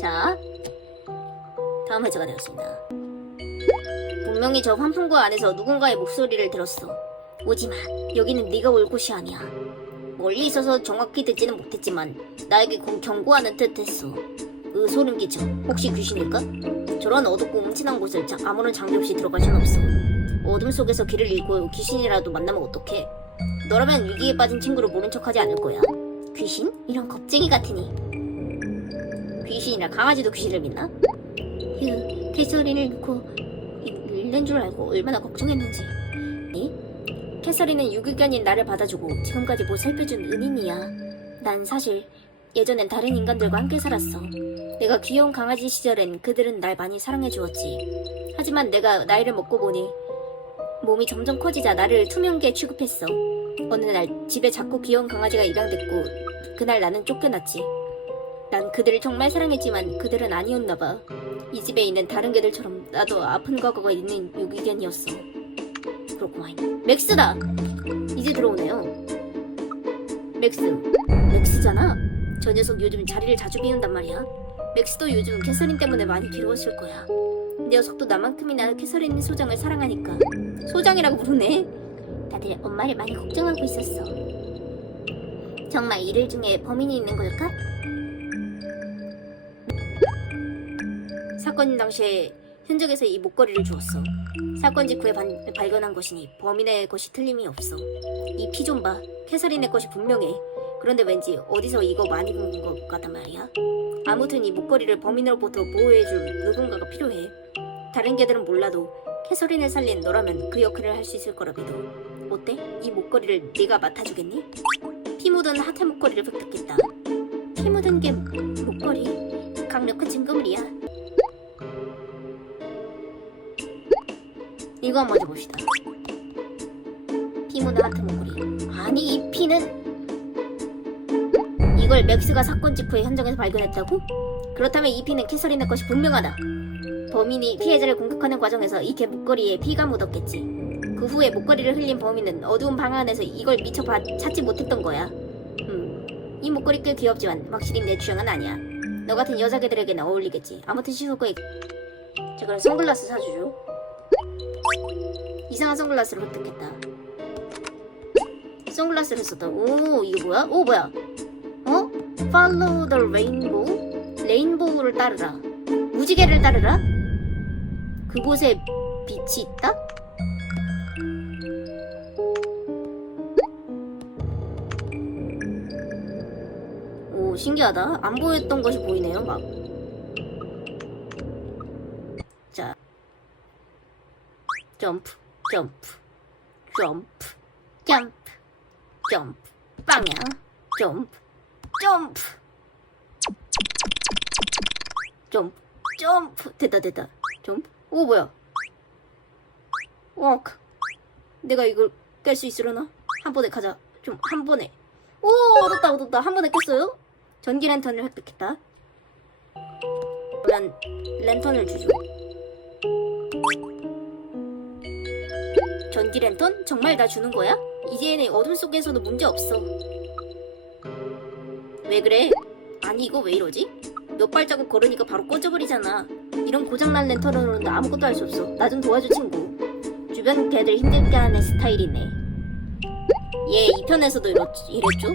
자, 다음 회차가 되었습니다. 분명히 저 환풍구 안에서 누군가의 목소리를 들었어. 오지마. 여기는 네가 올 곳이 아니야. 멀리 있어서 정확히 듣지는 못했지만 나에게 경고하는 듯했어. 소름 끼쳐. 혹시 귀신일까? 저런 어둡고 음침한 곳을 아무런 장비 없이 들어갈 순 없어. 어둠 속에서 길을 잃고 귀신이라도 만나면 어떡해? 너라면 위기에 빠진 친구를 모른 척하지 않을 거야. 귀신? 이런 겁쟁이 같으니. 귀신이라 강아지도 귀신을 믿나? 휴, 캐서린을 놓고 잃는 줄 알고 얼마나 걱정했는지. 캐서린은 유기견인 나를 받아주고 지금까지 못 살펴준 은인이야. 난 사실 예전엔 다른 인간들과 함께 살았어. 내가 귀여운 강아지 시절엔 그들은 날 많이 사랑해주었지. 하지만 내가 나이를 먹고 보니 몸이 점점 커지자 나를 투명계에 취급했어. 어느 날 집에 작고 귀여운 강아지가 입양됐고 그날 나는 쫓겨났지. 난 그들을 정말 사랑했지만 그들은 아니었나봐. 이 집에 있는 다른 개들처럼 나도 아픈 과거가 있는 유기견이었어. 그렇구만. 맥스다! 이제 들어오네요. 맥스잖아. 저 녀석 요즘 자리를 자주 비운단 말이야. 맥스도 요즘 캐서린 때문에 많이 괴로웠을 거야. 이 녀석도 나만큼이나 캐서린 소장을 사랑하니까 소장이라고 부르네. 다들 엄마를 많이 걱정하고 있었어. 정말 이들 중에 범인이 있는 걸까? 사건 당시에 현장에서 이 목걸이를 주었어. 사건 직후에 발견한 것이니 범인의 것이 틀림이 없어. 이 피 좀 봐. 캐서린의 것이 분명해. 그런데 왠지 어디서 이거 많이 본 것 같단 말이야. 아무튼 이 목걸이를 범인으로부터 보호해줄 누군가가 필요해. 다른 개들은 몰라도 캐서린을 살린 너라면 그 역할을 할 수 있을 거라 믿어. 어때? 이 목걸이를 네가 맡아주겠니? 피 묻은 하트 목걸이를 획득했다. 피 묻은 게 목걸이? 강력한 증거물이야. 이거 한번 해봅시다. 피 묻은 하트 목걸이. 아니 이 피는 이걸 맥스가 사건 직후에 현장에서 발견했다고? 그렇다면 이 피는 캐서린의 것이 분명하다. 범인이 피해자를 공격하는 과정에서 이 개 목걸이에 피가 묻었겠지. 그 후에 목걸이를 흘린 범인은 어두운 방 안에서 이걸 미처 찾지 못했던 거야. 이 목걸이 꽤 귀엽지만 확실히 내 취향은 아니야. 너 같은 여자개들에게는 어울리겠지. 아무튼 시소거에 자 그럼 선글라스 사주죠. 이상한 선글라스를 획득했다. 선글라스를 썼다. 오 이게 뭐야? 오 뭐야? Follow the rainbow? 레인보우를 따르라. 무지개를 따르라? 그곳에 빛이 있다? 오 신기하다. 안 보였던 것이 보이네요 막. 자 점프 점프 점프 점프 점프 빵야 점프 점프 점프 점프 됐다 점프. 오 뭐야 워크. 내가 이걸 깰 수 있으려나? 한 번에 가자. 좀 한 번에. 오 얻었다 한 번에 깼어요. 전기 랜턴을 획득했다. 그러면 랜턴을 주죠. 전기 랜턴? 정말 나 주는 거야? 이제는 어둠 속에서도 문제 없어. 왜 그래? 아니 이거 왜 이러지? 몇 발자국 걸으니까 바로 꺼져버리잖아. 이런 고장난 랜턴으로는 아무것도 할 수 없어. 나 좀 도와줘 친구. 주변 개들 힘들게 하는 스타일이네. 얘 2편에서도 이랬죠?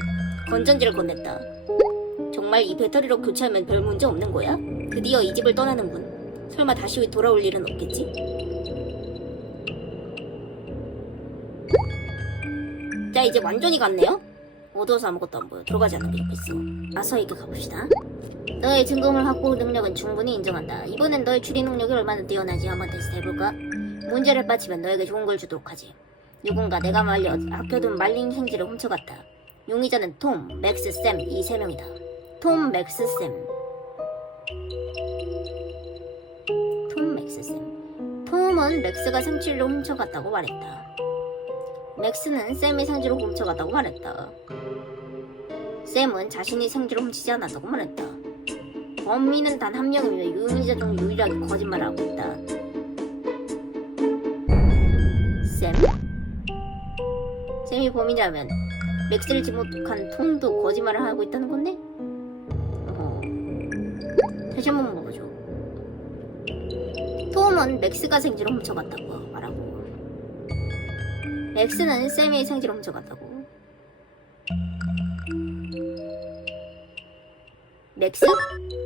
건전지를 건넸다. 정말 이 배터리로 교체하면 별 문제 없는 거야? 드디어 이 집을 떠나는군. 설마 다시 돌아올 일은 없겠지? 자 이제 완전히 갔네요? 어두워서 아무것도 안 보여. 들어가지 않는 게 좋겠어. 아서에게 가봅시다. 너의 증거물 확보 능력은 충분히 인정한다. 이번엔 너의 추리 능력이 얼마나 뛰어나지 한번 테스트 해볼까? 문제를 빠치면 너에게 좋은 걸 주도록 하지. 누군가 내가 아껴둔 말린 행지를 훔쳐갔다. 용의자는 톰, 맥스, 샘 이 세 명이다. 톰, 맥스, 샘. 톰, 맥스, 샘. 톰은 맥스가 생쥐를 훔쳐갔다고 말했다. 맥스는 샘이 생쥐를 훔쳐갔다고 말했다. 샘은 자신이 생쥐를 훔치지 않았다고 말했다. 범인은 단 한 명이며 용의자 중 유일하게 거짓말을 하고 있다. 샘이 범인이라면 맥스를 지목한 톰도 거짓말을 하고 있다는 건데? 다시 한번 봐보죠. 톰은 맥스가 생지로 훔쳐갔다고 말하고, 맥스는 샘의 생지로 훔쳐갔다고. 맥스?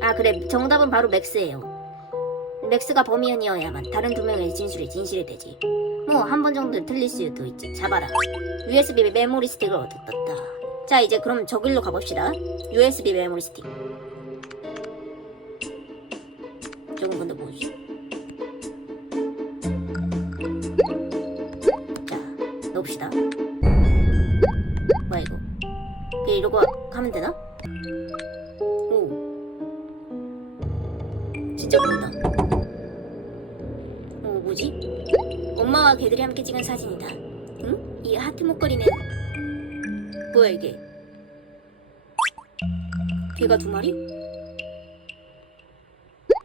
아 그래, 정답은 바로 맥스예요. 맥스가 범인이어야만 다른 두 명의 진술이 진실이 되지. 뭐 한 번 정도 틀릴 수도 있지. 잡아라. USB 메모리 스틱을 얻었다. 자 이제 그럼 저길로 가봅시다. USB 메모리 스틱. 조금 건더 보시죠. 자 넣읍시다. 뭐야 이거? 그냥 이러고 가면 되나? 오 진짜 보인다. 오 뭐지? 엄마와 개들이 함께 찍은 사진이다. 응? 이 하트 목걸이는 뭐야 이게? 개가 두 마리?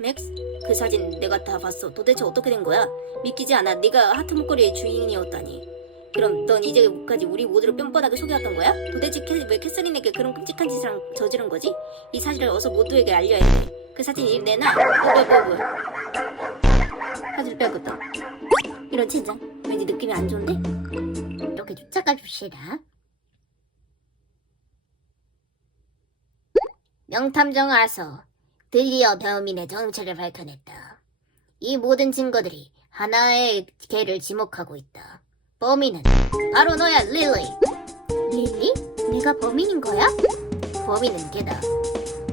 맥스? 그 사진 내가 다 봤어. 도대체 어떻게 된 거야? 믿기지 않아. 네가 하트 목걸이의 주인이었다니. 그럼 넌 이제까지 우리 모두를 뿅뻔하게 속여왔던 거야? 도대체 왜 캐서린에게 그런 끔찍한 짓을 저지른 거지? 이 사실을 어서 모두에게 알려야 해. 그 사진 내놔. 뭐야. 사진을 빼앗겼다. 이런 젠장. 왠지 느낌이 안 좋은데? 이렇게 쫓아가 줍시다. 명탐정 아서. 드디어 범인의 정체를 밝혀냈다. 이 모든 증거들이 하나의 개를 지목하고 있다. 범인은 바로 너야, 릴리. 릴리? 내가 범인인 거야? 범인은 개다.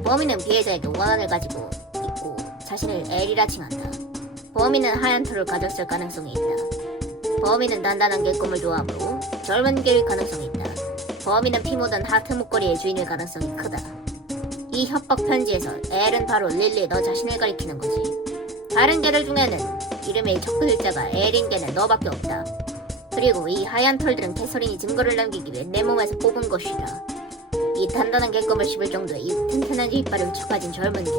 범인은 피해자에게 원한을 가지고 있고 자신을 엘이라 칭한다. 범인은 하얀 털을 가졌을 가능성이 있다. 범인은 단단한 개꿈을 좋아하므로 젊은 개일 가능성이 있다. 범인은 피 묻은 하트 목걸이의 주인일 가능성이 크다. 이 협박 편지에서 엘은 바로 릴리 너 자신을 가리키는 거지. 다른 개들 중에는 이름의 첫 글자가 엘인 개는 너밖에 없다. 그리고 이 하얀 털들은 캐서린이 증거를 남기기 위해 내 몸에서 뽑은 것이다. 이 단단한 개껌을 씹을 정도의 이 튼튼한 이빨을 가진 젊은 개.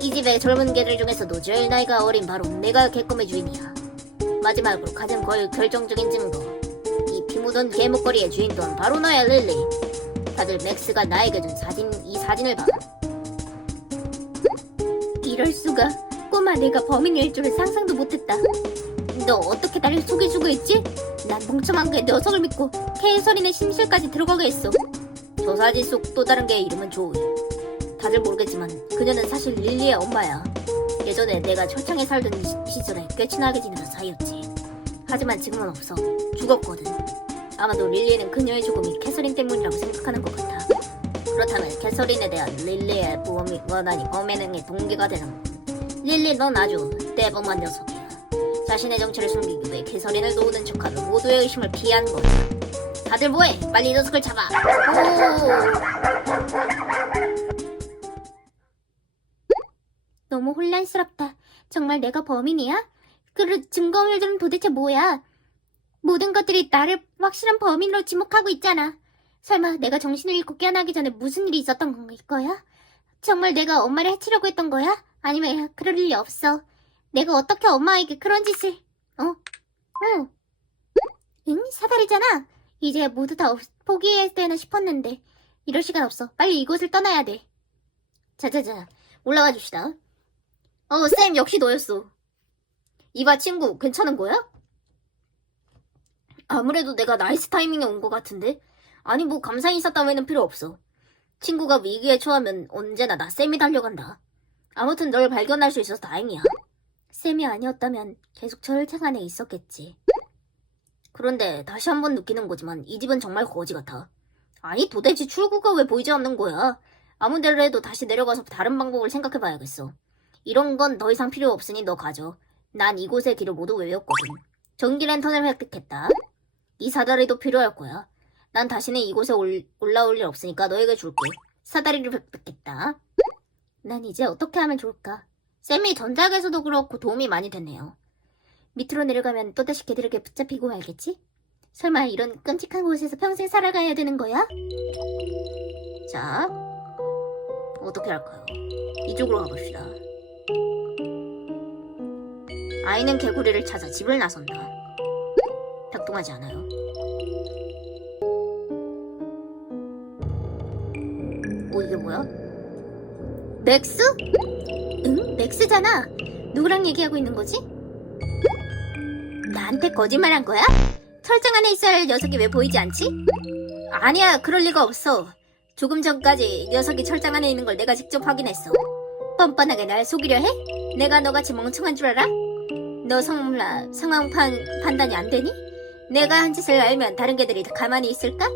이 집의 젊은 개들 중에서도 제일 나이가 어린 바로 내가 개껌의 주인이야. 마지막으로 가장 결정적인 증거. 이 피 묻은 개 목걸이의 주인 또한 바로 너야, 릴리. 다들 맥스가 나에게 준 이 사진을 봐. 이럴 수가. 꼬마 내가 범인일 줄은 상상도 못했다. 너 어떻게 나를 속여주고 있지? 난 멍청한 그 녀석을 믿고 캐서린의 심실까지 들어가게 했어. 저 사진 속 또 다른 개의 이름은 조이. 다들 모르겠지만 그녀는 사실 릴리의 엄마야. 예전에 내가 철창에 살던 시절에 꽤 친하게 지내던 사이였지. 하지만 지금은 없어. 죽었거든. 아마도 릴리는 그녀의 죽음이 캐서린 때문이라고 생각하는 것 같아. 그렇다면 캐서린에 대한 릴리의 원한이 범행의 동기가 되는 거군. 릴리 넌 아주 대범한 녀석이야. 자신의 정체를 숨기기 위해 캐서린을 도우는 척하며 모두의 의심을 피한 거야. 다들 뭐해? 빨리 이 녀석을 잡아. 너무 혼란스럽다. 정말 내가 범인이야? 그 증거물들은 도대체 뭐야? 모든 것들이 나를 확실한 범인으로 지목하고 있잖아. 설마 내가 정신을 잃고 깨어나기 전에 무슨 일이 있었던 거야? 정말 내가 엄마를 해치려고 했던 거야? 아니면 그럴 일이 없어. 내가 어떻게 엄마에게 그런 짓을... 응? 사다리잖아. 이제 모두 다 포기해야 되나 싶었는데 이럴 시간 없어. 빨리 이곳을 떠나야 돼. 자자자, 올라가 줍시다. 쌤 역시 너였어. 이봐 친구, 괜찮은 거야? 아무래도 내가 나이스 타이밍에 온 것 같은데? 아니 뭐 감사 인사 따위는 필요 없어. 친구가 위기에 처하면 언제나 나 쌤이 달려간다. 아무튼 널 발견할 수 있어서 다행이야. 쌤이 아니었다면 계속 철창 안에 있었겠지. 그런데 다시 한번 느끼는 거지만 이 집은 정말 거지 같아. 아니 도대체 출구가 왜 보이지 않는 거야? 아무 데로 해도 다시 내려가서 다른 방법을 생각해봐야겠어. 이런 건 더 이상 필요 없으니 너 가져. 난 이곳의 길을 모두 외웠거든. 전기 랜턴을 획득했다. 이 사다리도 필요할 거야. 난 다시는 이곳에 올라올 일 없으니까 너에게 줄게. 사다리를 획득했다. 난 이제 어떻게 하면 좋을까? 쌤이 전작에서도 그렇고 도움이 많이 됐네요. 밑으로 내려가면 또다시 개들에게 붙잡히고 말겠지? 설마 이런 끔찍한 곳에서 평생 살아가야 되는 거야? 자, 어떻게 할까요? 이쪽으로 가봅시다. 아이는 개구리를 찾아 집을 나선다. 작동하지 않아요. 이게 뭐야? 맥스? 응? 맥스잖아. 누구랑 얘기하고 있는 거지? 나한테 거짓말한 거야? 철장 안에 있어야 할 녀석이 왜 보이지 않지? 아니야, 그럴 리가 없어. 조금 전까지 녀석이 철장 안에 있는 걸 내가 직접 확인했어. 뻔뻔하게 날 속이려 해? 내가 너같이 멍청한 줄 알아? 너 상황 판단이 안 되니? 내가 한 짓을 알면 다른 개들이 가만히 있을까?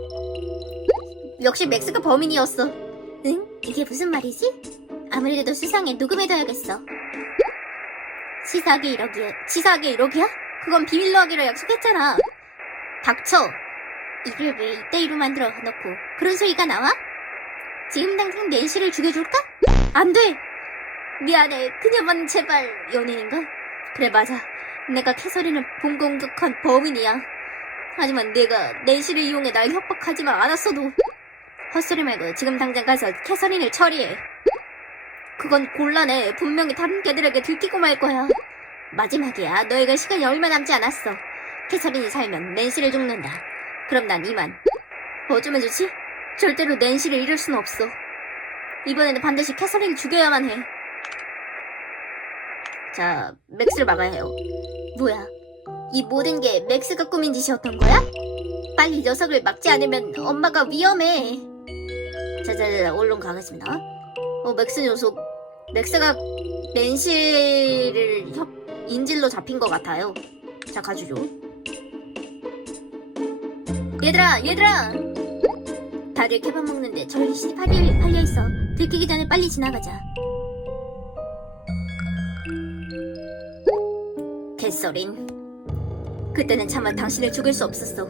역시 맥스가 범인이었어. 응? 이게 무슨 말이지? 아무래도 수상해. 녹음해둬야겠어. 치사하게 1억이야? 그건 비밀로 하기로 약속했잖아. 닥쳐. 이를 왜 이따위로 만들어 놓고 그런 소리가 나와? 지금 당장 낸시를 죽여줄까? 안 돼. 미안해. 그녀만 제발. 연인인가? 그래, 맞아. 내가 캐서린을 공격한 범인이야. 하지만 내가 낸시를 이용해 날 협박하지만 않았어도. 헛소리 말고 지금 당장 가서 캐서린을 처리해. 그건 곤란해. 분명히 다른 개들에게 들키고 말 거야. 마지막이야. 너에게 시간이 얼마 남지 않았어. 캐서린이 살면 낸시를 죽는다. 그럼 난 이만. 어쩌면 좋지? 절대로 낸시를 잃을 수는 없어. 이번에는 반드시 캐서린을 죽여야만 해. 자, 맥스를 막아야 해요. 뭐야? 이 모든 게 맥스가 꾸민 짓이었던 거야? 빨리 녀석을 막지 않으면 엄마가 위험해. 자, 얼른 가겠습니다. 맥스 녀석. 맥스가 낸시를 인질로 잡힌 것 같아요. 자, 가주죠. 얘들아! 다들 케밥 먹는데 전신이 팔려있어. 들키기 전에 빨리 지나가자. 캐서린. 그때는 차마 당신을 죽일 수 없었어.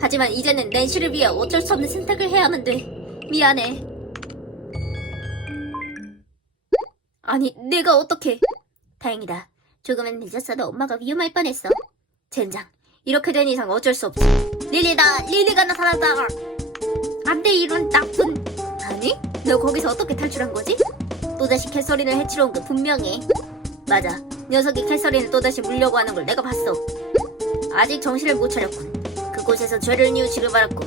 하지만 이제는 낸시를 위해 어쩔 수 없는 선택을 해야만 돼. 미안해. 아니, 내가 어떻게? 다행이다. 조금은 늦었어도 엄마가 위험할 뻔했어. 젠장. 이렇게 된 이상 어쩔 수 없어. 릴리가 나타났다. 안돼, 이런 나쁜. 아니? 너 거기서 어떻게 탈출한 거지? 또다시 캐서린을 해치러 온 게 분명해. 맞아. 녀석이 캐서린을 또다시 물려고 하는 걸 내가 봤어. 아직 정신을 못 차렸군. 그곳에서 죄를 뉘우치길 바랐고.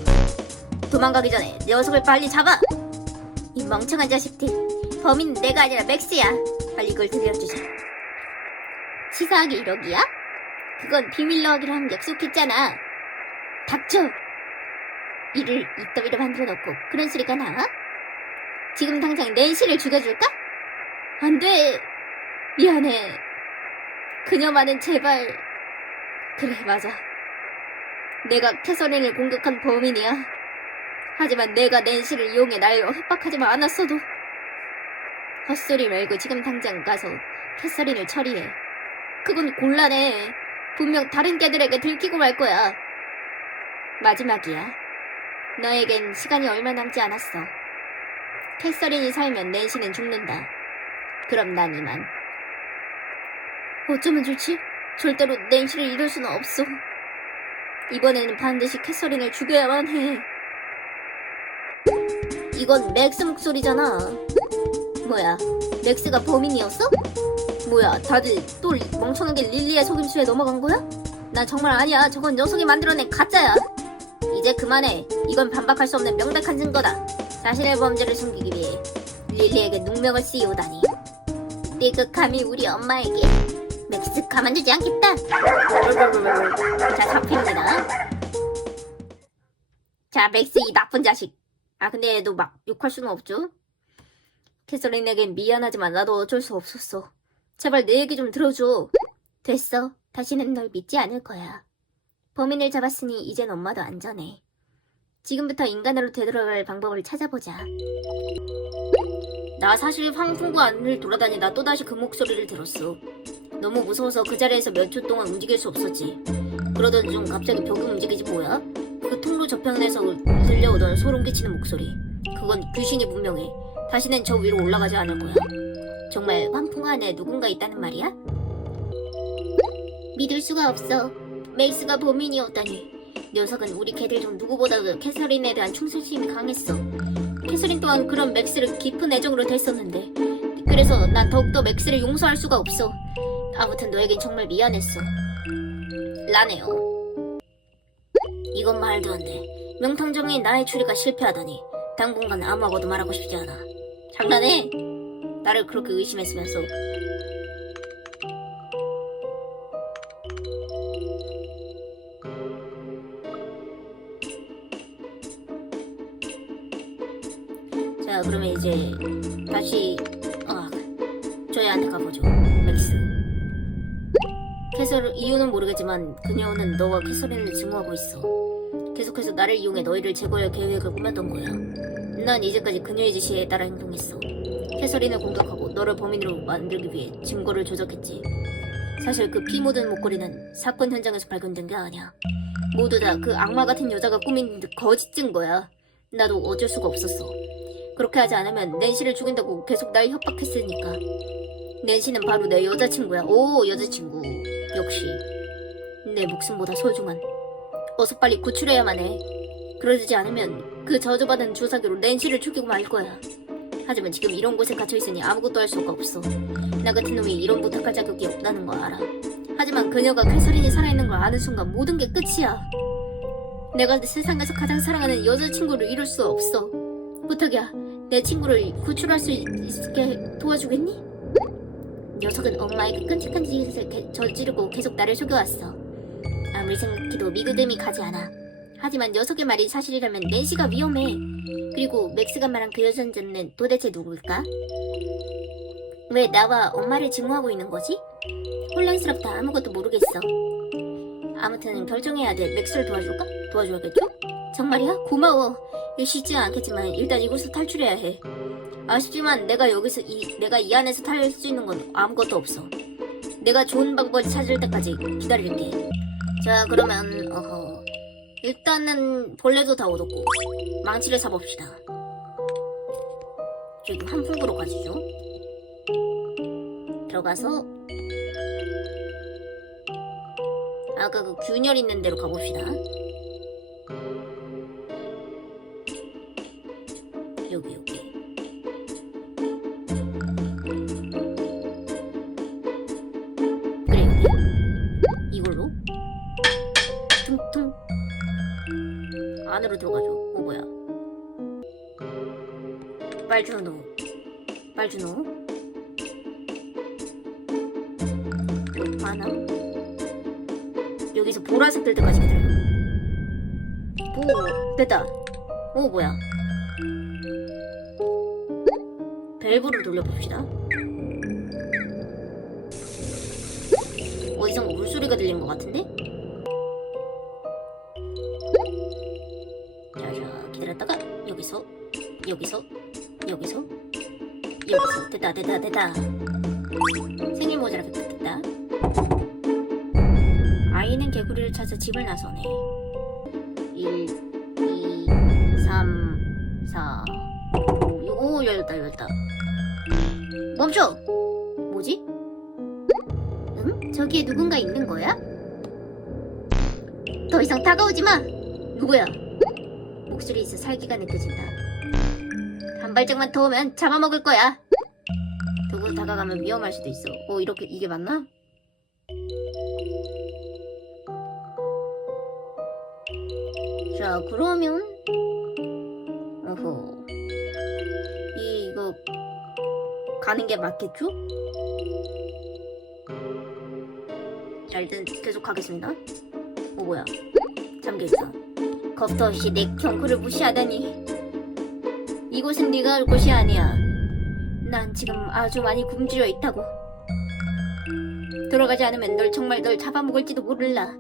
도망가기 전에 녀석을 빨리 잡아! 이 멍청한 자식들. 범인은 내가 아니라 맥스야. 빨리 이걸 들려주자. 치사하게 1억이야? 그건 비밀로 하기로 한 약속했잖아. 닥쳐! 이를 이따위로 만들어 놓고 그런 소리가 나와? 지금 당장 낸시를 죽여줄까? 안 돼! 미안해. 그녀만은 제발. 그래, 맞아. 내가 캐서린을 공격한 범인이야. 하지만 내가 낸시를 이용해 날 협박하지만 않았어도. 헛소리 말고 지금 당장 가서 캐서린을 처리해. 그건 곤란해. 분명 다른 개들에게 들키고 말 거야. 마지막이야. 너에겐 시간이 얼마 남지 않았어. 캐서린이 살면 낸시는 죽는다. 그럼 난 이만. 어쩌면 좋지? 절대로 낸시를 잃을 수는 없어. 이번에는 반드시 캐서린을 죽여야만 해. 이건 맥스 목소리잖아. 뭐야, 맥스가 범인이었어? 뭐야, 다들 또 멍청하게 릴리의 속임수에 넘어간 거야? 난 정말 아니야. 저건 녀석이 만들어낸 가짜야. 이제 그만해. 이건 반박할 수 없는 명백한 증거다. 자신의 범죄를 숨기기 위해 릴리에게 누명을 씌우다니. 네가 감히 우리 엄마에게. 맥스 가만두지 않겠다. 자, 잡힙니다. 자, 맥스 이 나쁜 자식. 근데 얘도 막 욕할 수는 없죠. 캐서린에겐 미안하지만 나도 어쩔 수 없었어. 제발 내 얘기 좀 들어줘. 됐어. 다시는 널 믿지 않을 거야. 범인을 잡았으니 이젠 엄마도 안전해. 지금부터 인간으로 되돌아갈 방법을 찾아보자. 나 사실 황풍구 안을 돌아다니다 또다시 그 목소리를 들었어. 너무 무서워서 그 자리에서 몇 초 동안 움직일 수 없었지. 그러던 중 갑자기 벽이 움직이지 뭐야? 그 통로 저편에서 들려오던 소름 끼치는 목소리. 그건 귀신이 분명해. 다시는 저 위로 올라가지 않을 거야. 정말 환풍구 안에 누군가 있다는 말이야? 믿을 수가 없어. 맥스가 범인이었다니. 녀석은 우리 개들 중 누구보다도 캐서린에 대한 충성심이 강했어. 캐서린 또한 그런 맥스를 깊은 애정으로 댔었는데. 그래서 난 더욱더 맥스를 용서할 수가 없어. 아무튼 너에겐 정말 미안했어. 라네요. 이건 말도 안 돼. 명탐정인 나의 추리가 실패하다니. 당분간 아무하고도 말하고 싶지 않아. 장난해? 나를 그렇게 의심했으면서. 자, 그러면 이제 다시 저희한테 가보죠. 맥스. 이유는 모르겠지만 그녀는 너와 캐서린을 증오하고 있어. 계속해서 나를 이용해 너희를 제거할 계획을 꾸몄던 거야. 난 이제까지 그녀의 지시에 따라 행동했어. 캐서린을 공격하고 너를 범인으로 만들기 위해 증거를 조작했지. 사실 그 피 묻은 목걸이는 사건 현장에서 발견된 게 아니야. 모두 다 그 악마 같은 여자가 꾸민 거짓 증거야. 나도 어쩔 수가 없었어. 그렇게 하지 않으면 낸시를 죽인다고 계속 날 협박했으니까. 낸시는 바로 내 여자친구야. 오, 여자친구. 역시 내 목숨보다 소중한. 어서 빨리 구출해야만 해. 그러지 않으면 그 저주받은 주사기로 낸시를 죽이고 말 거야. 하지만 지금 이런 곳에 갇혀있으니 아무것도 할 수가 없어. 나 같은 놈이 이런 부탁할 자격이 없다는 거 알아. 하지만 그녀가 캐서린이 살아있는 걸 아는 순간 모든 게 끝이야. 내가 세상에서 가장 사랑하는 여자친구를 잃을 수 없어. 부탁이야. 내 친구를 구출할 수 있게 도와주겠니? 녀석은 엄마의 그 끔찍한 짓을 저지르고 계속 나를 속여왔어. 아무리 생각해도 믿음이 가지 않아. 하지만 녀석의 말이 사실이라면 낸시가 위험해. 그리고 맥스가 말한 그 여자는 도대체 누굴까? 왜 나와 엄마를 증오하고 있는 거지? 혼란스럽다. 아무것도 모르겠어. 아무튼 결정해야 돼. 맥스를 도와줄까? 도와줘야겠죠? 정말이야? 고마워. 쉽지 않겠지만 일단 이곳에서 탈출해야 해. 아쉽지만 내가 이 안에서 탈 수 있는 건 아무것도 없어. 내가 좋은 방법을 찾을 때까지 기다릴게. 자, 그러면 일단은 벌레도 다 얻었고 망치를 사봅시다. 저기 환풍구로 가시죠. 들어가서 아까 그 균열 있는 데로 가봅시다. 여기 그래, 여기 이걸로 퉁퉁 안으로 들어가죠. 뭐야, 빨주노 하나. 여기서 보라색 될 때까지 기다려. 오, 됐다. 오, 뭐야, 밸브를 돌려봅시다. 어디선가 물소리가 들리는 것 같은데? 자, 기다렸다가 여기서 됐다. 생일 모자라 됐다. 아이는 개구리를 찾아 집을 나서네. 1, 2, 3, 4, 5, 열렸다. 멈춰! 뭐지? 응? 저기에 누군가 있는 거야? 더 이상 다가오지 마! 누구야? 목소리에서 살기가 느껴진다. 한 발짝만 더 오면 잡아먹을 거야. 두고 다가가면 위험할 수도 있어. 이게 맞나? 자, 그러면 이거 가는 게 맞겠죠? 자, 일단 계속 가겠습니다. 뭐야, 잠겨있어. 겁도 없이 내 경고를 무시하다니. 이곳은 네가 올 곳이 아니야. 난 지금 아주 많이 굶주려 있다고. 들어가지 않으면 널 잡아먹을지도 몰라.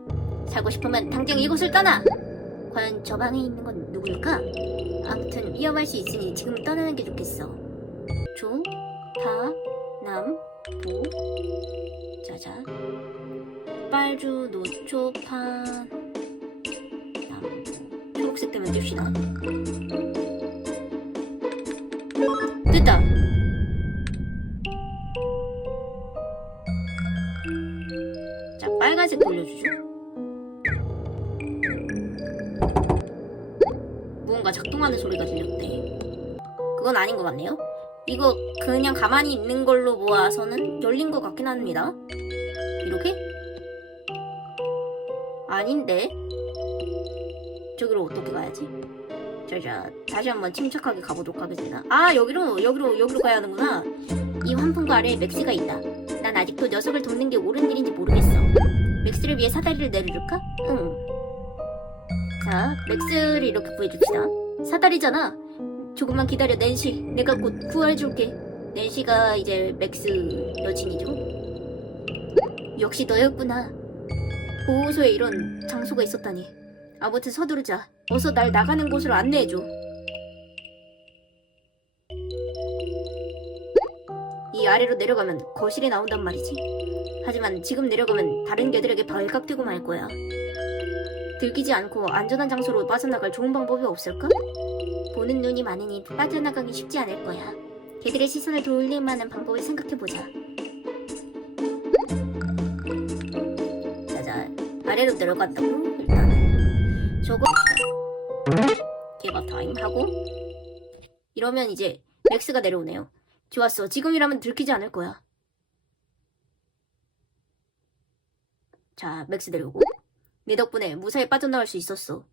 살고 싶으면 당장 이곳을 떠나. 과연 저 방에 있는 건 누굴까? 아무튼 위험할 수 있으니 지금 떠나는 게 좋겠어. 조, 타, 남, 보. 자자. 빨주, 노초, 판, 나무. 초록색 되면 띨시다. 됐다. 자, 빨간색 돌려주죠. 무언가 작동하는 소리가 들렸대. 그건 아닌 것 같네요. 이거 그냥 가만히 있는 걸로 모아서는 열린 것 같긴 합니다. 이렇게? 아닌데? 저기로 어떻게 가야지? 자, 다시 한번 침착하게 가보도록 하겠습니다. 아, 여기로 가야 하는구나. 이 환풍구 아래에 맥스가 있다. 난 아직도 녀석을 돕는 게 옳은 일인지 모르겠어. 맥스를 위해 사다리를 내려줄까? 응. 자, 맥스를 이렇게 구해줍시다. 사다리잖아. 조금만 기다려, 낸시. 내가 곧 구해줄게. 낸시가 이제 맥스 여친이죠. 역시 너였구나. 보호소에 이런 장소가 있었다니. 아무튼 서두르자. 어서 날 나가는 곳으로 안내해줘. 이 아래로 내려가면 거실이 나온단 말이지. 하지만 지금 내려가면 다른 개들에게 발각되고 말 거야. 들키지 않고 안전한 장소로 빠져나갈 좋은 방법이 없을까? 보는 눈이 많으니 빠져나가기 쉽지 않을 거야. 개들의 시선을 돌릴 만한 방법을 생각해보자. 자자, 아래로 내려갔다고 일단은 저거 개밥 타임 하고 이러면 이제 맥스가 내려오네요. 좋았어. 지금이라면 들키지 않을 거야. 자, 맥스 내려오고 내 덕분에 무사히 빠져나갈 수 있었어.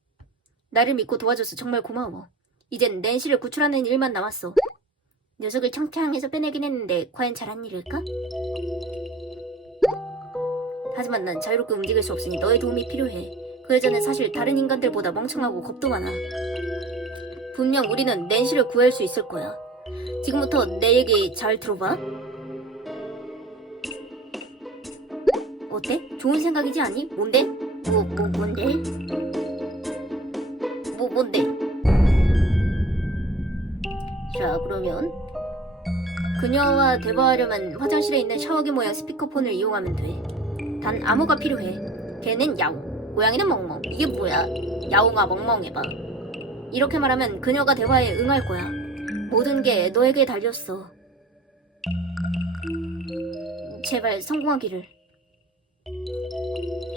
나를 믿고 도와줘서 정말 고마워. 이젠 낸시를 구출하는 일만 남았어. 녀석을 청태항에서 빼내긴 했는데 과연 잘한 일일까? 하지만 난 자유롭게 움직일 수 없으니 너의 도움이 필요해. 그 여자는 사실 다른 인간들보다 멍청하고 겁도 많아. 분명 우리는 낸시를 구할 수 있을 거야. 지금부터 내 얘기 잘 들어봐. 어때? 좋은 생각이지 않니? 뭔데? 뭔데? 뭔데? 자, 그러면 그녀와 대화하려면 화장실에 있는 샤워기 모양 스피커폰을 이용하면 돼. 단 암호가 필요해. 걔는 야옹, 고양이는 멍멍. 이게 뭐야? 야옹아 멍멍해봐. 이렇게 말하면 그녀가 대화에 응할 거야. 모든 게 너에게 달렸어. 제발 성공하기를.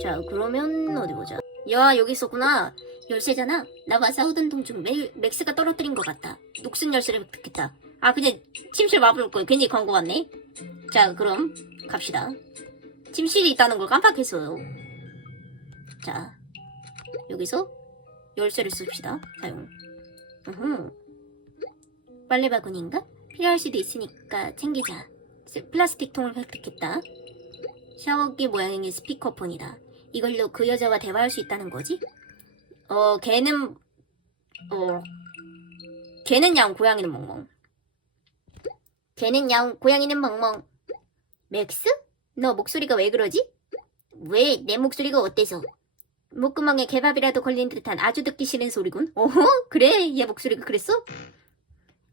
자, 그러면 어디 보자. 야, 여기 있었구나. 열쇠잖아. 나와 싸우던 도중 맥스가 떨어뜨린 것 같다. 녹슨 열쇠를 획득했다. 아, 그냥 침실 마법을 걸 괜히 광고 같네. 자, 그럼 갑시다. 침실이 있다는 걸 깜빡했어요. 자, 여기서 열쇠를 씁시다. 사용. 빨래 바구니인가? 필요할 수도 있으니까 챙기자. 플라스틱 통을 획득했다. 샤워기 모양의 스피커폰이다. 이걸로 그 여자와 대화할 수 있다는 거지? 걔는 야옹, 고양이는 멍멍. 걔는 야옹, 고양이는 멍멍. 맥스? 너 목소리가 왜 그러지? 왜 내 목소리가 어때서? 목구멍에 개밥이라도 걸린 듯한 아주 듣기 싫은 소리군. 어허? 그래? 얘 목소리가 그랬어?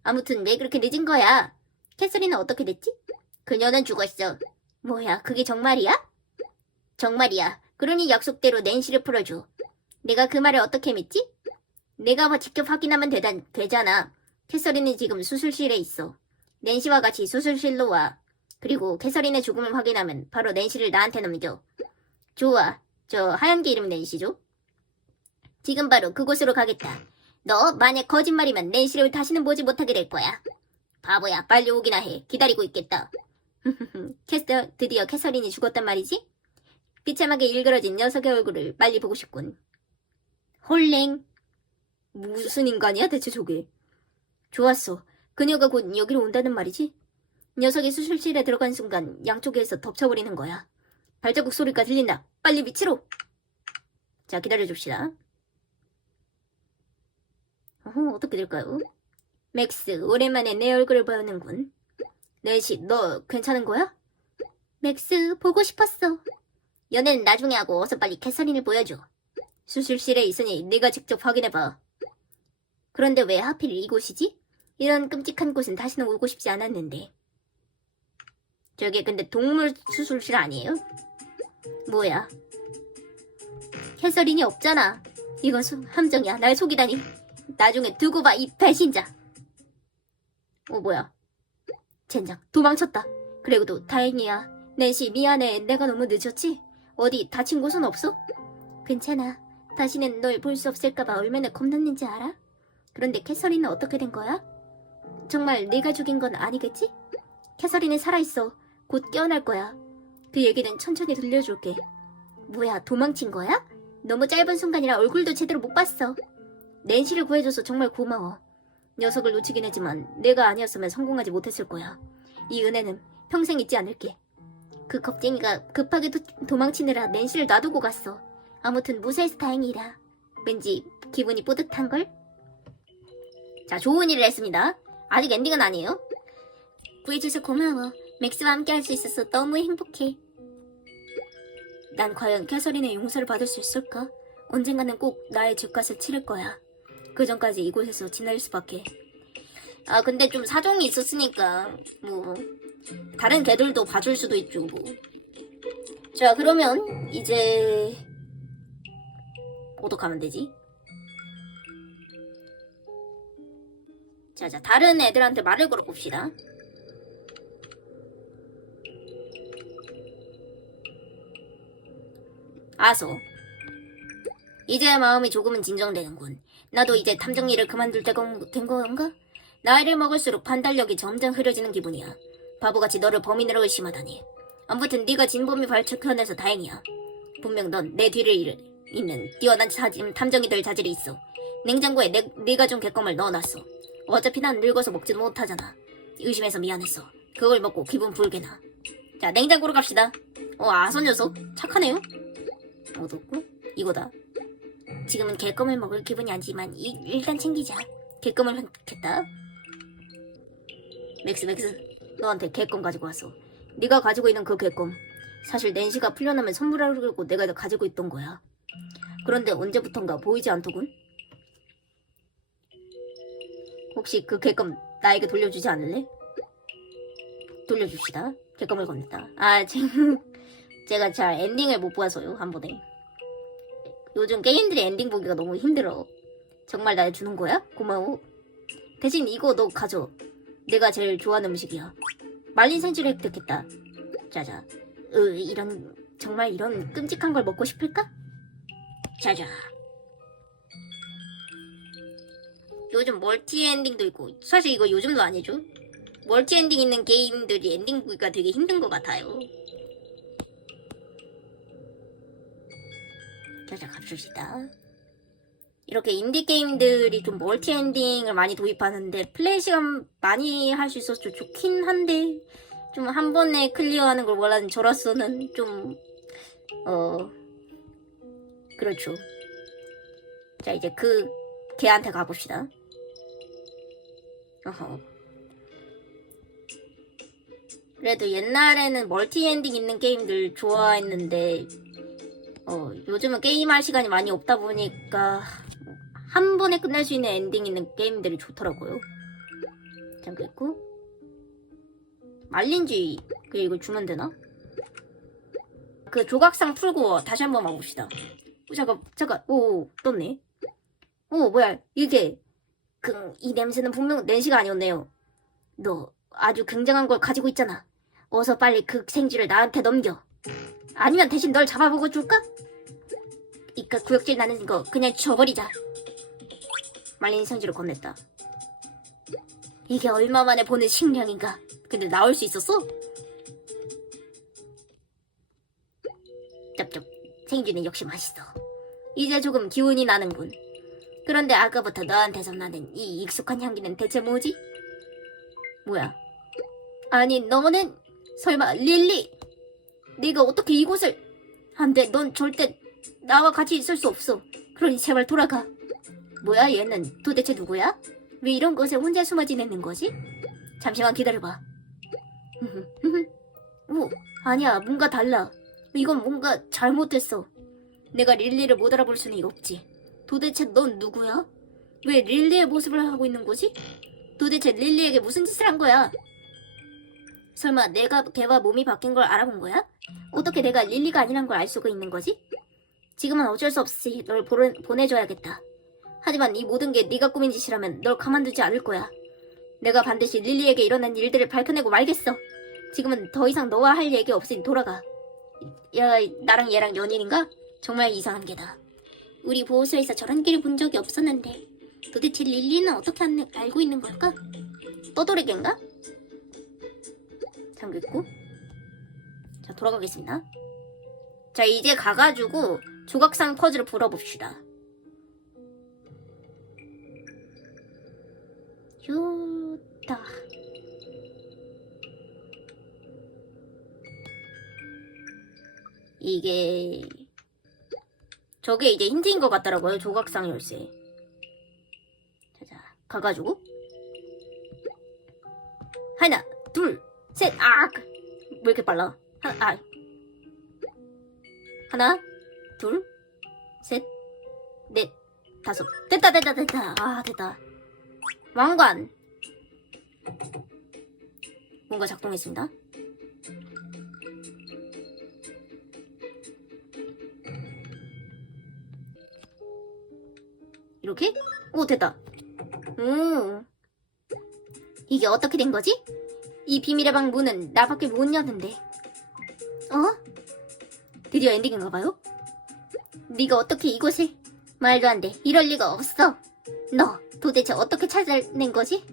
아무튼 왜 그렇게 늦은 거야? 캐서린은 어떻게 됐지? 그녀는 죽었어. 뭐야, 그게 정말이야? 정말이야. 그러니 약속대로 낸시를 풀어줘. 내가 그 말을 어떻게 믿지? 내가 직접 확인하면 되잖아. 캐서린은 지금 수술실에 있어. 낸시와 같이 수술실로 와. 그리고 캐서린의 죽음을 확인하면 바로 낸시를 나한테 넘겨. 좋아. 저 하얀 게 이름 낸시죠? 지금 바로 그곳으로 가겠다. 너 만약 거짓말이면 낸시를 다시는 보지 못하게 될 거야. 바보야, 빨리 오기나 해. 기다리고 있겠다. 드디어 캐서린이 죽었단 말이지? 비참하게 일그러진 녀석의 얼굴을 빨리 보고 싶군. 홀랭. 무슨 인간이야 대체 저게. 좋았어. 그녀가 곧 여기로 온다는 말이지? 녀석이 수술실에 들어간 순간 양쪽에서 덮쳐버리는 거야. 발자국 소리가 들린다. 빨리 밑으로. 자, 기다려줍시다. 어떻게 될까요? 맥스, 오랜만에 내 얼굴을 보는군. 낸시, 너 괜찮은 거야? 맥스, 보고 싶었어. 연애는 나중에 하고 어서 빨리 캐서린을 보여줘. 수술실에 있으니 네가 직접 확인해봐. 그런데 왜 하필 이곳이지? 이런 끔찍한 곳은 다시는 오고 싶지 않았는데. 저게 근데 동물 수술실 아니에요? 뭐야? 캐서린이 없잖아. 이건 함정이야. 날 속이다니. 나중에 두고 봐, 이 배신자. 뭐야. 젠장, 도망쳤다. 그래도 다행이야. 낸시, 미안해. 내가 너무 늦었지? 어디 다친 곳은 없어? 괜찮아. 다시는 널 볼 수 없을까봐 얼마나 겁났는지 알아? 그런데 캐서린은 어떻게 된 거야? 정말 네가 죽인 건 아니겠지? 캐서린은 살아있어. 곧 깨어날 거야. 그 얘기는 천천히 들려줄게. 뭐야, 도망친 거야? 너무 짧은 순간이라 얼굴도 제대로 못 봤어. 낸시를 구해줘서 정말 고마워. 녀석을 놓치긴 했지만 내가 아니었으면 성공하지 못했을 거야. 이 은혜는 평생 잊지 않을게. 그 겁쟁이가 급하게 도망치느라 낸시를 놔두고 갔어. 아무튼 무사해서 다행이다. 왠지 기분이 뿌듯한걸? 자, 좋은 일을 했습니다. 아직 엔딩은 아니에요. 구해줘서 고마워. 맥스와 함께 할 수 있어서 너무 행복해. 난 과연 캐서린의 용서를 받을 수 있을까? 언젠가는 꼭 나의 죄값을 치를 거야. 그 전까지 이곳에서 지낼 수밖에. 아, 근데 좀 사정이 있었으니까 뭐 다른 개들도 봐줄 수도 있죠 뭐. 자, 그러면 이제 어떡하면 되지? 자, 다른 애들한테 말을 걸어봅시다. 아소. 이제야 마음이 조금은 진정되는군. 나도 이제 탐정 일을 그만둘 때가 된 건가? 나이를 먹을수록 판단력이 점점 흐려지는 기분이야. 바보같이 너를 범인으로 의심하다니. 아무튼 네가 진범이 발견해서 다행이야. 분명 넌 내 뒤를 잇는 뛰어난 탐정이 될 자질이 있어. 냉장고에 네가 준 개껌을 넣어놨어. 어차피 난 늙어서 먹지도 못하잖아. 의심해서 미안했어. 그걸 먹고 기분 풀게나. 자, 냉장고로 갑시다. 아소 녀석 착하네요. 얻었고 이거다. 지금은 개껌을 먹을 기분이 아니지만 일단 챙기자. 개껌을 획득했다. 맥스 너한테 개껌 가지고 왔어. 네가 가지고 있는 그 개껌 사실 낸시가 풀려나면 선물하려고 내가 가지고 있던 거야. 그런데 언제부턴가 보이지 않더군. 혹시 그 개껌 나에게 돌려주지 않을래? 돌려줍시다. 개껌을 건넸다. 제가 잘 엔딩을 못 봐서요. 한 번에. 요즘 게임들이 엔딩 보기가 너무 힘들어. 정말 날 주는 거야? 고마워. 대신 이거 너 가져. 내가 제일 좋아하는 음식이야. 말린 생쥐를 획득했다. 자자. 정말 이런 끔찍한 걸 먹고 싶을까? 자자. 요즘 멀티 엔딩도 있고, 사실 이거 요즘도 아니죠. 멀티 엔딩 있는 게임들이 엔딩 보기가 되게 힘든 것 같아요. 자자, 갑시다. 이렇게 인디 게임들이 좀 멀티 엔딩을 많이 도입하는데 플레이 시간 많이 할 수 있어서 좋긴 한데 좀 한 번에 클리어하는 걸 원하는 저로서는 좀 그렇죠. 자, 이제 그 걔한테 가봅시다. 그래도 옛날에는 멀티 엔딩 있는 게임들 좋아했는데 요즘은 게임할 시간이 많이 없다 보니까 한 번에 끝낼 수 있는 엔딩 있는 게임들이 좋더라고요. 잠깐있고 말린쥐 이거 주면 되나? 그 조각상 풀고 다시 한번 와봅시다. 잠깐 오 떴네. 뭐야 이게 이 냄새는 분명 낸시가 아니었네요. 너 아주 굉장한 걸 가지고 있잖아. 어서 빨리 그 생쥐를 나한테 넘겨. 아니면 대신 널 잡아보고 줄까? 이깟 구역질 나는 거 그냥 줘버리자. 말린 생쥐를 건넸다. 이게 얼마 만에 보는 식량인가? 근데 나올 수 있었어? 쩝쩝. 생쥐는 역시 맛있어. 이제 조금 기운이 나는군. 그런데 아까부터 너한테서 나는 이 익숙한 향기는 대체 뭐지? 뭐야? 아니 너는 설마 릴리? 네가 어떻게 이곳을? 안돼, 넌 절대 나와 같이 있을 수 없어. 그러니 제발 돌아가. 뭐야 얘는 도대체 누구야? 왜 이런 곳에 혼자 숨어 지내는 거지? 잠시만 기다려봐. 아니야, 뭔가 달라. 이건 뭔가 잘못됐어. 내가 릴리를 못 알아볼 수는 없지. 도대체 넌 누구야? 왜 릴리의 모습을 하고 있는 거지? 도대체 릴리에게 무슨 짓을 한 거야? 설마 내가 걔와 몸이 바뀐 걸 알아본 거야? 어떻게 내가 릴리가 아니란 걸 알 수가 있는 거지? 지금은 어쩔 수 없이 널 보내줘야겠다. 하지만 이 모든 게 네가 꾸민 짓이라면 널 가만두지 않을 거야. 내가 반드시 릴리에게 일어난 일들을 밝혀내고 말겠어. 지금은 더 이상 너와 할 얘기 없으니 돌아가. 야, 나랑 얘랑 연인인가? 정말 이상한 게다. 우리 보호소에서 저런 길을 본 적이 없었는데 도대체 릴리는 어떻게 알고 있는 걸까? 떠돌이개인가? 잠겼고. 자, 돌아가겠습니다. 자, 이제 가가지고 조각상 퍼즐을 풀어봅시다. 좋다. 이게 저게 이제 힌트인 것 같더라고요. 조각상 열쇠. 자, 가가지고 하나, 둘, 셋, 왜 이렇게 빨라? 하나, 둘, 셋, 넷, 다섯. 됐다. 됐다. 왕관. 뭔가 작동했습니다. 이렇게? 오, 됐다. 이게 어떻게 된 거지? 이 비밀의 방 문은 나밖에 못 여는데. 드디어 엔딩인가봐요? 네가 어떻게 이곳을? 말도 안 돼. 이럴 리가 없어. 너 도대체 어떻게 찾아낸 거지?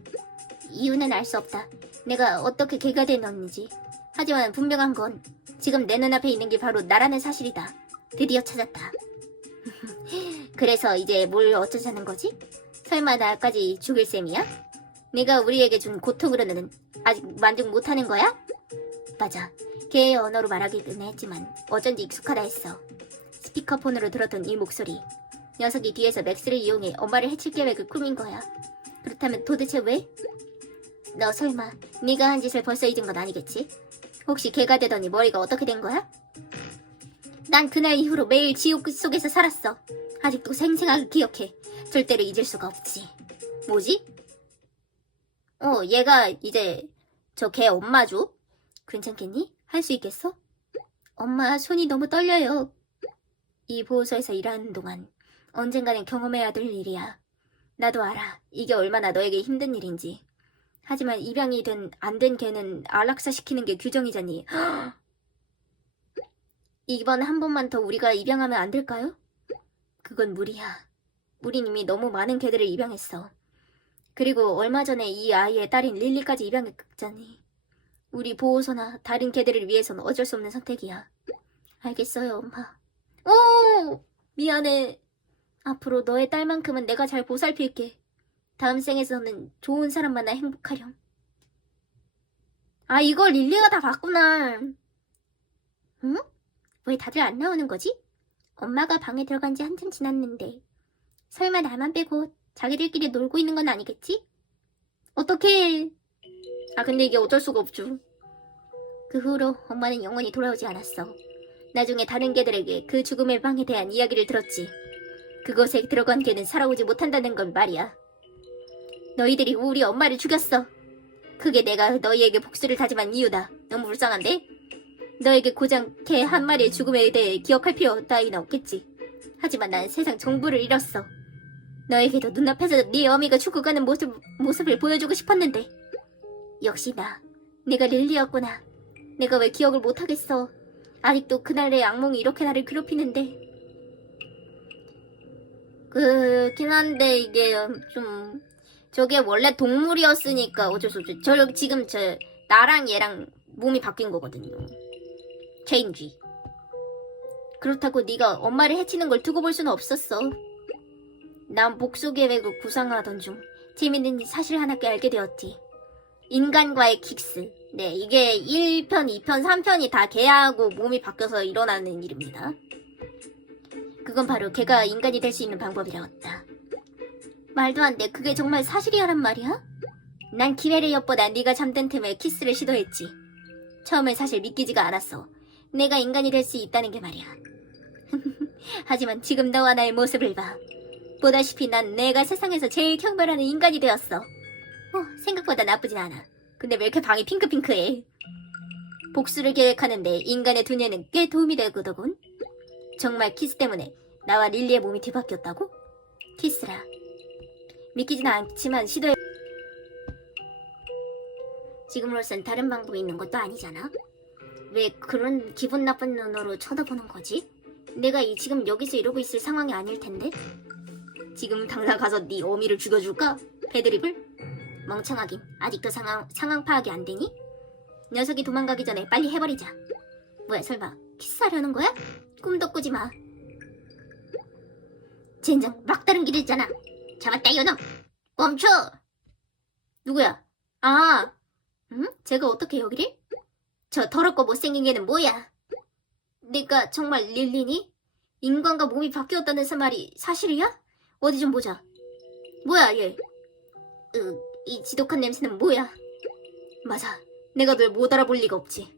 이유는 알 수 없다. 내가 어떻게 개가 된 언니지. 하지만 분명한 건 지금 내 눈앞에 있는 게 바로 나라는 사실이다. 드디어 찾았다. 그래서 이제 뭘 어쩌자는 거지? 설마 나까지 죽일 셈이야? 네가 우리에게 준 고통으로는 아직 만족 못하는 거야? 맞아. 개의 언어로 말하기는 했지만 어쩐지 익숙하다 했어. 스피커폰으로 들었던 이 목소리. 녀석이 뒤에서 맥스를 이용해 엄마를 해칠 계획을 꾸민 거야. 그렇다면 도대체 왜? 너 설마 네가 한 짓을 벌써 잊은 건 아니겠지? 혹시 개가 되더니 머리가 어떻게 된 거야? 난 그날 이후로 매일 지옥 속에서 살았어. 아직도 생생하게 기억해. 절대로 잊을 수가 없지. 뭐지? 얘가 이제 저 개 엄마죠? 괜찮겠니? 할 수 있겠어? 엄마, 손이 너무 떨려요. 이 보호소에서 일하는 동안 언젠가는 경험해야 될 일이야. 나도 알아. 이게 얼마나 너에게 힘든 일인지. 하지만 입양이 안 된 개는 안락사시키는 게 규정이잖니. 이번 한 번만 더 우리가 입양하면 안 될까요? 그건 무리야. 우린 이미 너무 많은 개들을 입양했어. 그리고 얼마 전에 이 아이의 딸인 릴리까지 입양했잖니. 우리 보호소나 다른 개들을 위해서는 어쩔 수 없는 선택이야. 알겠어요, 엄마. 오! 미안해. 앞으로 너의 딸만큼은 내가 잘 보살필게. 다음 생에서는 좋은 사람 만나 행복하렴. 이걸 릴리가 다 봤구나. 응? 왜 다들 안 나오는 거지? 엄마가 방에 들어간 지 한참 지났는데. 설마 나만 빼고 자기들끼리 놀고 있는 건 아니겠지? 어떡해. 근데 이게 어쩔 수가 없죠. 그 후로 엄마는 영원히 돌아오지 않았어. 나중에 다른 개들에게 그 죽음의 방에 대한 이야기를 들었지. 그곳에 들어간 개는 살아오지 못한다는 건 말이야. 너희들이 우리 엄마를 죽였어. 그게 내가 너희에게 복수를 다짐한 이유다. 너무 불쌍한데? 너에게 고작 개 한 마리의 죽음에 대해 기억할 필요 따위는 없겠지. 하지만 난 세상 정부를 잃었어. 너에게도 눈앞에서 네 어미가 죽어가는 모습을 보여주고 싶었는데. 역시 내가 릴리였구나. 내가 왜 기억을 못하겠어. 아직도 그날의 악몽이 이렇게 나를 괴롭히는데. 그렇긴 한데 이게 좀 저게 원래 동물이었으니까 어쩔 수 없죠. 지금 나랑 얘랑 몸이 바뀐 거거든요. 체인지. 그렇다고 네가 엄마를 해치는 걸 두고 볼 수는 없었어. 난 복수 계획을 구상하던 중 재밌는 사실 하나 알게 되었지. 인간과의 킥스. 네, 이게 1편, 2편, 3편이 다 개하고 몸이 바뀌어서 일어나는 일입니다. 그건 바로 개가 인간이 될 수 있는 방법이라었다. 말도 안 돼. 그게 정말 사실이야란 말이야? 난 기회를 엿보다 네가 잠든 틈에 키스를 시도했지. 처음엔 사실 믿기지가 않았어. 내가 인간이 될 수 있다는 게 말이야. 하지만 지금 너와 나의 모습을 봐. 보다시피 난 내가 세상에서 제일 경멸하는 인간이 되었어. 생각보다 나쁘진 않아. 근데 왜 이렇게 방이 핑크핑크해? 복수를 계획하는데 인간의 두뇌는 꽤 도움이 되거든. 정말 키스 때문에 나와 릴리의 몸이 뒤바뀌었다고? 키스라. 믿기진 않지만 시도해. 지금으로선 다른 방법이 있는 것도 아니잖아. 왜 그런 기분 나쁜 눈으로 쳐다보는 거지? 내가 지금 여기서 이러고 있을 상황이 아닐 텐데? 지금 당장 가서 네 어미를 죽여줄까? 배드립을? 멍청하긴. 아직도 상황 파악이 안 되니? 녀석이 도망가기 전에 빨리 해버리자. 뭐야, 설마 키스하려는 거야? 꿈도 꾸지 마. 젠장, 막다른 길을 있잖아. 잡았다, 이놈! 멈춰! 누구야? 응? 제가 어떻게 여기를? 저 더럽고 못생긴 개는 뭐야? 내가 정말 릴리니? 인간과 몸이 바뀌었다는 말이 사실이야? 어디 좀 보자. 뭐야 얘? 이 지독한 냄새는 뭐야? 맞아. 내가 널 못 알아볼 리가 없지.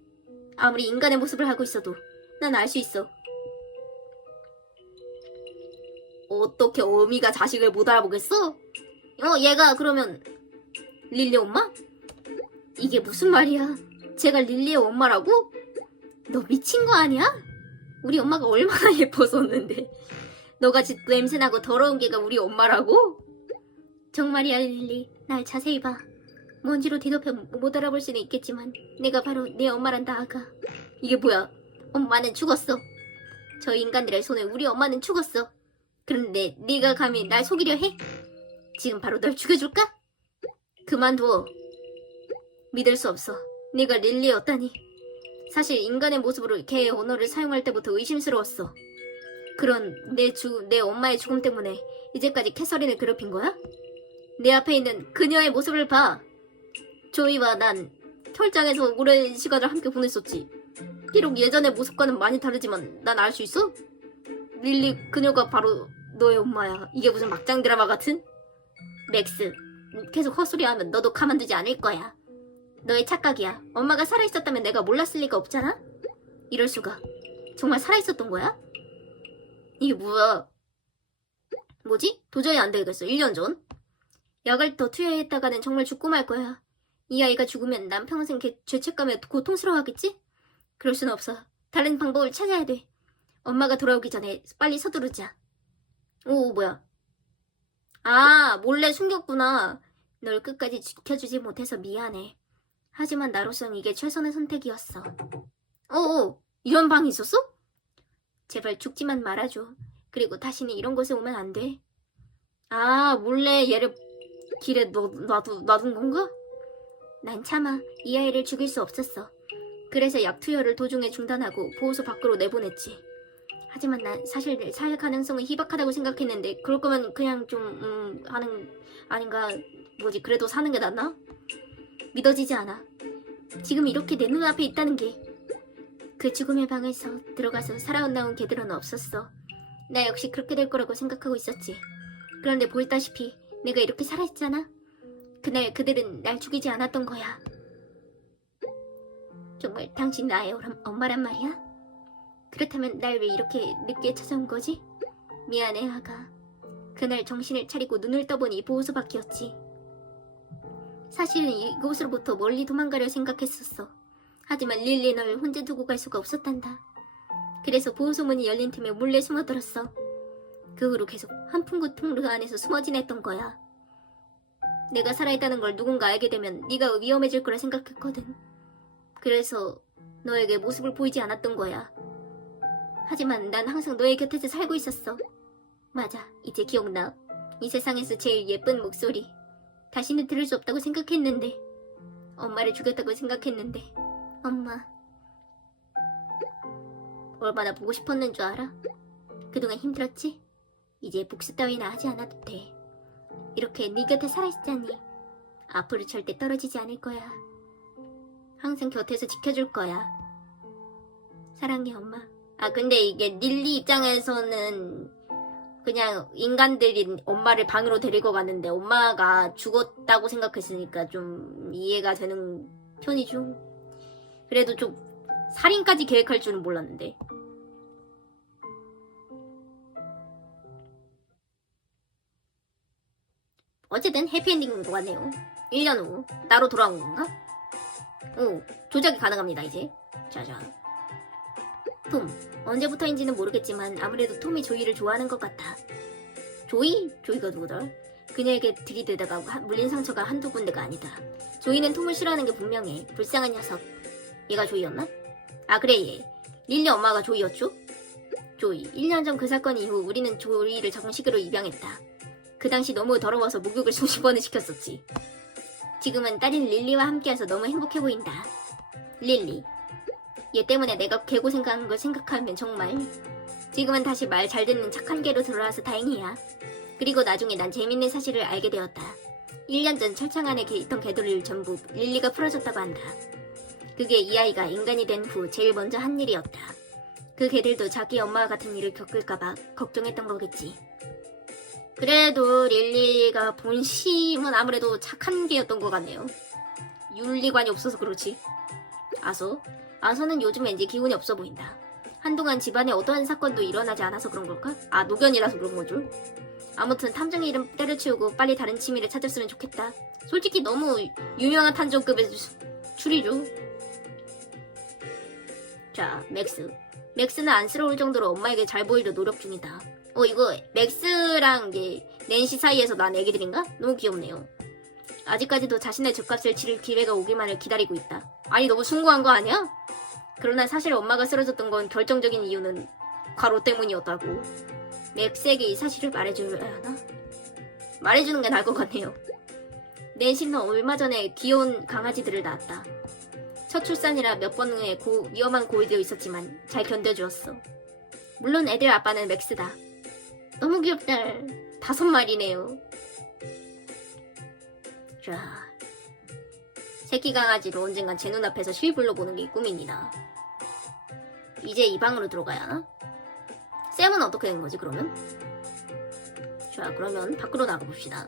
아무리 인간의 모습을 하고 있어도 난 알 수 있어. 어떻게 어미가 자식을 못 알아보겠어? 얘가 그러면 릴리 엄마? 이게 무슨 말이야? 제가 릴리의 엄마라고? 너 미친 거 아니야? 우리 엄마가 얼마나 예뻤었는데 너같이 냄새나고 더러운 개가 우리 엄마라고? 정말이야 릴리. 날 자세히 봐. 먼지로 뒤덮여 못 알아볼 수는 있겠지만 내가 바로 내 엄마란다 아가. 이게 뭐야? 엄마는 죽었어. 저 인간들의 손에 우리 엄마는 죽었어. 그런데 네가 감히 날 속이려 해? 지금 바로 널 죽여줄까? 그만둬. 믿을 수 없어. 네가 릴리였다니. 사실 인간의 모습으로 개의 언어를 사용할 때부터 의심스러웠어. 그런 내 엄마의 죽음 때문에 이제까지 캐서린을 괴롭힌 거야? 내 앞에 있는 그녀의 모습을 봐. 조이와 난 혈장에서 오랜 시간을 함께 보냈었지. 비록 예전의 모습과는 많이 다르지만 난 알 수 있어? 릴리 그녀가 바로 너의 엄마야. 이게 무슨 막장 드라마 같은? 맥스, 계속 헛소리하면 너도 가만두지 않을 거야. 너의 착각이야. 엄마가 살아있었다면 내가 몰랐을 리가 없잖아? 이럴 수가. 정말 살아있었던 거야? 이게 뭐야? 뭐지? 도저히 안 되겠어. 1년 전. 약을 더 투여했다가는 정말 죽고 말 거야. 이 아이가 죽으면 난 평생 죄책감에 고통스러워하겠지? 그럴 순 없어. 다른 방법을 찾아야 돼. 엄마가 돌아오기 전에 빨리 서두르자. 오, 뭐야. 아, 몰래 숨겼구나. 널 끝까지 지켜주지 못해서 미안해. 하지만 나로선 이게 최선의 선택이었어. 이런 방이 있었어? 제발 죽지만 말아줘. 그리고 다시는 이런 곳에 오면 안 돼. 아, 몰래 얘를 길에 놔둔 건가? 난 차마 이 아이를 죽일 수 없었어. 그래서 약 투여를 도중에 중단하고 보호소 밖으로 내보냈지. 하지만 난 사실 살 가능성은 희박하다고 생각했는데 그럴 거면 그냥 좀 아닌가. 뭐지, 그래도 사는 게 낫나? 믿어지지 않아. 지금 이렇게 내 눈앞에 있다는 게. 그 죽음의 방에서 들어가서 살아나온 개들은 없었어. 나 역시 그렇게 될 거라고 생각하고 있었지. 그런데 보다시피 내가 이렇게 살아있잖아. 그날 그들은 날 죽이지 않았던 거야. 정말 당신 나의 엄마란 말이야? 그렇다면 날 왜 이렇게 늦게 찾아온 거지? 미안해 아가. 그날 정신을 차리고 눈을 떠보니 보호소 밖이었지. 사실은 이곳으로부터 멀리 도망가려 생각했었어. 하지만 릴리 널 혼자 두고 갈 수가 없었단다. 그래서 보호소 문이 열린 틈에 몰래 숨어들었어. 그 후로 계속 한풍구 통로 안에서 숨어 지냈던 거야. 내가 살아있다는 걸 누군가 알게 되면 네가 위험해질 거라 생각했거든. 그래서 너에게 모습을 보이지 않았던 거야. 하지만 난 항상 너의 곁에서 살고 있었어. 맞아, 이제 기억나. 이 세상에서 제일 예쁜 목소리. 다시는 들을 수 없다고 생각했는데, 엄마를 죽였다고 생각했는데, 엄마. 얼마나 보고 싶었는 줄 알아? 그동안 힘들었지? 이제 복수 따위나 하지 않아도 돼. 이렇게 네 곁에 살아있자니 앞으로 절대 떨어지지 않을 거야. 항상 곁에서 지켜줄 거야. 사랑해 엄마. 근데 이게 릴리 입장에서는 그냥 인간들이 엄마를 방으로 데리고 갔는데 엄마가 죽었다고 생각했으니까 좀 이해가 되는 편이죠. 그래도 좀 살인까지 계획할 줄은 몰랐는데. 어쨌든 해피엔딩인 것 같네요. 1년 후 나로 돌아온 건가? 조작이 가능합니다 이제. 짜잔. 톰. 언제부터인지는 모르겠지만 아무래도 톰이 조이를 좋아하는 것 같아. 조이? 조이가 누구더라? 그녀에게 들이대다가 물린 상처가 한두 군데가 아니다. 조이는 톰을 싫어하는 게 분명해. 불쌍한 녀석. 얘가 조이였나? 그래 얘. 릴리 엄마가 조이였죠? 조이. 1년 전 그 사건 이후 우리는 조이를 정식으로 입양했다. 그 당시 너무 더러워서 목욕을 수십 번을 시켰었지. 지금은 딸인 릴리와 함께해서 너무 행복해 보인다. 릴리. 얘 때문에 내가 개고생한 걸 생각하면 정말. 지금은 다시 말 잘 듣는 착한 개로 돌아와서 다행이야. 그리고 나중에 난 재밌는 사실을 알게 되었다. 1년 전 철창 안에 있던 개들을 전부 릴리가 풀어줬다고 한다. 그게 이 아이가 인간이 된 후 제일 먼저 한 일이었다. 그 개들도 자기 엄마와 같은 일을 겪을까봐 걱정했던 거겠지. 그래도 릴리가 본심은 아무래도 착한 개였던 것 같네요. 윤리관이 없어서 그렇지. 아서는 요즘 왠지 기운이 없어 보인다. 한동안 집안에 어떠한 사건도 일어나지 않아서 그런 걸까? 노견이라서 그런 거죠. 아무튼 탐정 이름 때려치우고 빨리 다른 취미를 찾았으면 좋겠다. 솔직히 너무 유명한 탐정급의 추리죠. 자, 맥스는 안쓰러울 정도로 엄마에게 잘 보이려 노력 중이다. 이거 맥스랑 이제 낸시 사이에서 난 애기들인가? 너무 귀엽네요. 아직까지도 자신의 죗값을 치를 기회가 오기만을 기다리고 있다. 아니, 너무 숭고한 거 아니야? 그러나 사실 엄마가 쓰러졌던 건 결정적인 이유는 과로 때문이었다고. 맥스에게 이 사실을 말해줘야 하나? 말해주는 게 나을 것 같네요. 낸시는 얼마 전에 귀여운 강아지들을 낳았다. 첫 출산이라 몇 번의 위험한 고이도 있었지만 잘 견뎌주었어. 물론 애들 아빠는 맥스다. 너무 귀엽다. 5마리네요. 자, 새끼 강아지로 언젠간 제 눈앞에서 실물로 보는 게 꿈입니다. 이제 이 방으로 들어가야 하나? 쌤은 어떻게 된 거지 그러면? 자, 그러면 밖으로 나가봅시다.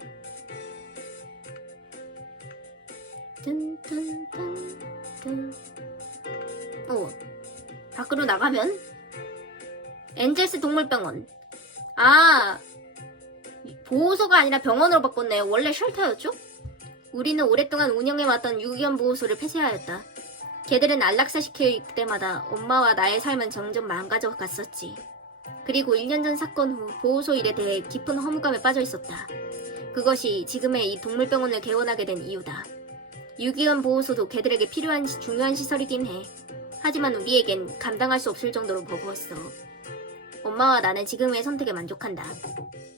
밖으로 나가면 엔젤스 동물병원. 보호소가 아니라 병원으로 바꿨네요. 원래 쉘터였죠? 우리는 오랫동안 운영해왔던 유기견 보호소를 폐쇄하였다. 개들은 안락사시킬 때마다 엄마와 나의 삶은 점점 망가져 갔었지. 그리고 1년 전 사건 후 보호소 일에 대해 깊은 허무감에 빠져 있었다. 그것이 지금의 이 동물병원을 개원하게 된 이유다. 유기견 보호소도 개들에게 필요한 중요한 시설이긴 해. 하지만 우리에겐 감당할 수 없을 정도로 버거웠어. 엄마와 나는 지금의 선택에 만족한다.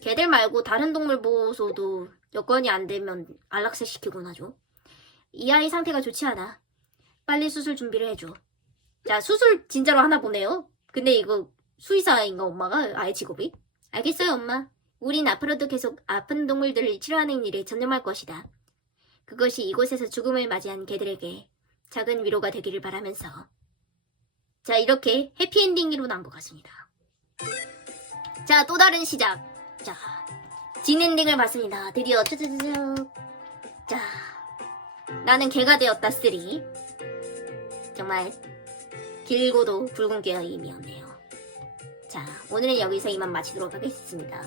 개들 말고 다른 동물 보호소도 여건이 안 되면 안락사 시키곤 하죠. 이 아이 상태가 좋지 않아. 빨리 수술 준비를 해줘. 자, 수술 진짜로 하나 보네요. 근데 이거 수의사인가 엄마가 아예 직업이? 알겠어요 엄마. 우린 앞으로도 계속 아픈 동물들을 치료하는 일에 전념할 것이다. 그것이 이곳에서 죽음을 맞이한 개들에게 작은 위로가 되기를 바라면서. 자, 이렇게 해피엔딩으로 나온 것 같습니다. 자, 또 다른 시작. 자, 진엔딩을 봤습니다. 드디어 쭈쭈쭈쭈. 자, 나는 개가 되었다 3. 정말 길고도 붉은 게임이었네요. 자, 오늘은 여기서 이만 마치도록 하겠습니다.